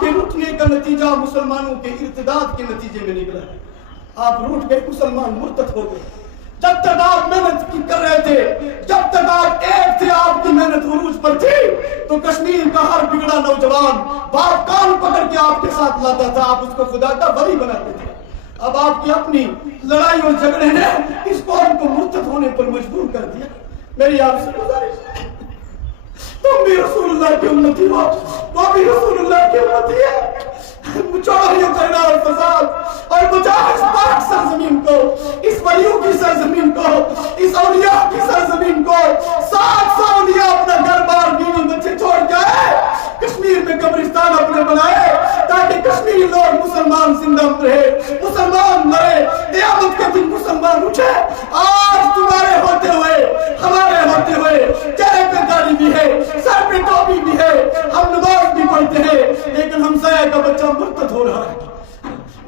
आपके रुकने का नतीजा मुसलमानों के इर्तिदाद के नतीजे में निकला है। आप रूठ गए, मुसलमान मुर्तद हो गए। जब तक आप मेहनत कर रहे थे, जब तक आप एक थे, आपकी मेहनत उरूज पर थी, तो कश्मीर का हर बिगड़ा नौजवान बाप कान पकड़ के आपके साथ लाता था, आप उसको खुदा का वली बनाते थे। अब आपकी अपनी लड़ाई और झगड़े ने इस कौम को मुर्तद होने पर मजबूर कर दिया। मेरी आपसे गुजारिश, तुम भी रसूलुल्लाह की उम्मती हो, वो भी रसूलुल्लाह की उम्मती है। छोड़ो ये झगड़ा और फसाद और बचाओ इस पाक सरजमीन को, इस वलियों की सरजमीन को, इस औलिया की सरजमीन को। 700 औलिया अपना घर बार बीवी बच्चे छोड़ के आए, कश्मीर में कब्रिस्तान अपने बनाए ताकि कश्मीरी लोग मुसलमान जिंदा रहे, मुसलमान मरे, क़यामत के दिन मुसलमान उठे। आज तुम्हारे होते हुए, हमारे होते हुए, चेहरे पे दाढ़ी भी है, सर पे टोपी भी है, हम नमाज भी पढ़ते हैं, लेकिन हमसाया का बच्चा मुर्तद हो रहा है।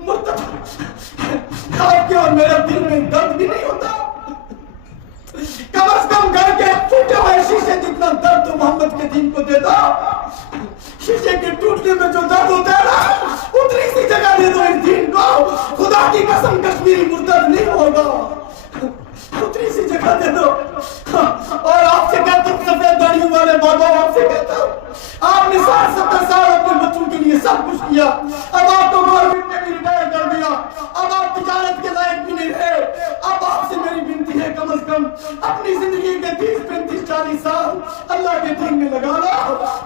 मुर्तद आपके और मेरे दिल में दर्द भी नहीं होता। कम से कम घर के टूटे हुए शीशे जितना दर्द तो मोहम्मद के दीन को दे दो। शीशे के टूटने में जो दर्द होता है ना, उतनी सी जगह दे दो इस दीन को। खुदा की कसम कश्मीरी मुर्तद नहीं होगा, उतनी सी जगह दे दो। और आपसे कहता हूँ सफेद दाढ़ियों वाले बाबा, आपसे कहता हूँ, आपने 60-70 साल अपने बच्चों के लिए सब कुछ किया, अब आपको गवर्नमेंट ने भी रिटायर कर दिया, अब आप तिजारत के लायक भी नहीं रहे। अब आपसे मेरी विनती है, कम से कम अपनी जिंदगी के 30-35-40 साल अल्लाह के दीन में लगा लो,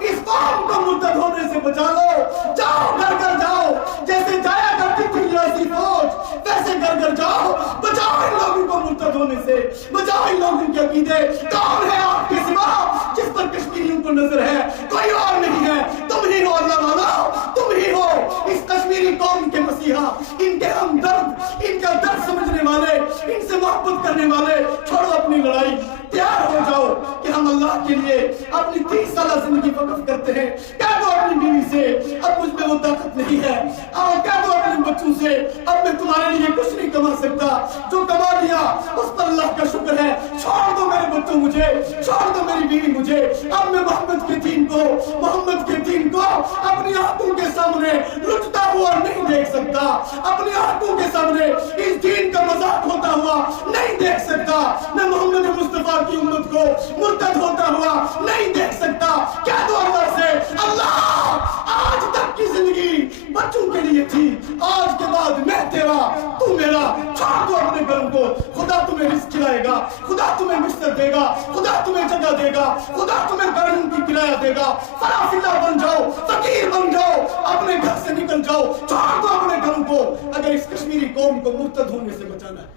इस कौम को मुर्तद होने से बचा लो। जाओ घर घर जाओ, जैसे जाया करती थी यासी फौज, वैसे घर घर जाओ, बचाओ इन लोगों को मुर्तद होने से, बचाओ इन लोगों के अकीदे। कौन है आपके सिवा जिस पर कश्मीरियों को नजर है? कोई और नहीं है, तुम ही हो अल्लाह वाला, तुम ही हो इस कश्मीरी कौम के मसीहा, इनके हमदर्द, इनका दर्द समझने वाले, इनसे मोहब्बत करने वाले। छोड़ो अपनी लड़ाई, तैयार हो जाओ कि हम अल्लाह के लिए अपनी 30 साल जिंदगी वक्फ करते हैं। कह दो अपनी बीवी से, अब मुझ में वो ताकत नहीं है। आओ कह दो अपने बच्चों से, अब मैं तुम्हारे लिए कुछ नहीं कमा सकता, जो कमा लिया उस पर अल्लाह का शुक्र है। छोड़ दो मेरे बच्चों मुझे, छोड़ दो मेरी बीवी मुझे। अब मैं मोहम्मद के दीन को, मोहम्मद के दीन को अपनी आंखों के सामने लुटता हुआ नहीं देख सकता, अपनी आंखों के सामने इस दीन का मजाक होता हुआ नहीं देख सकता। मैं मोहम्मद मुस्तफा की उम्मत को मुर्तद होता हुआ नहीं देख सकता। कह दो अल्लाह से, अल्लाह आज तक की जिंदगी बच्चों के लिए थी, आज के बाद मैं तेरा, तू मेरा। छोड़ दो अपने घरों को, खुदा तुम्हें रिस्क खिलाएगा, खुदा तुम्हें मिस्टर देगा, खुदा तुम्हें जगह देगा, खुदा तुम्हें घरों की किराया देगा। फराफिला बन जाओ, फकीर बन जाओ, अपने घर से निकल जाओ, छोड़ दो अपने घरों को, अगर इस कश्मीरी कौम को मुर्तद होने से बचाना है।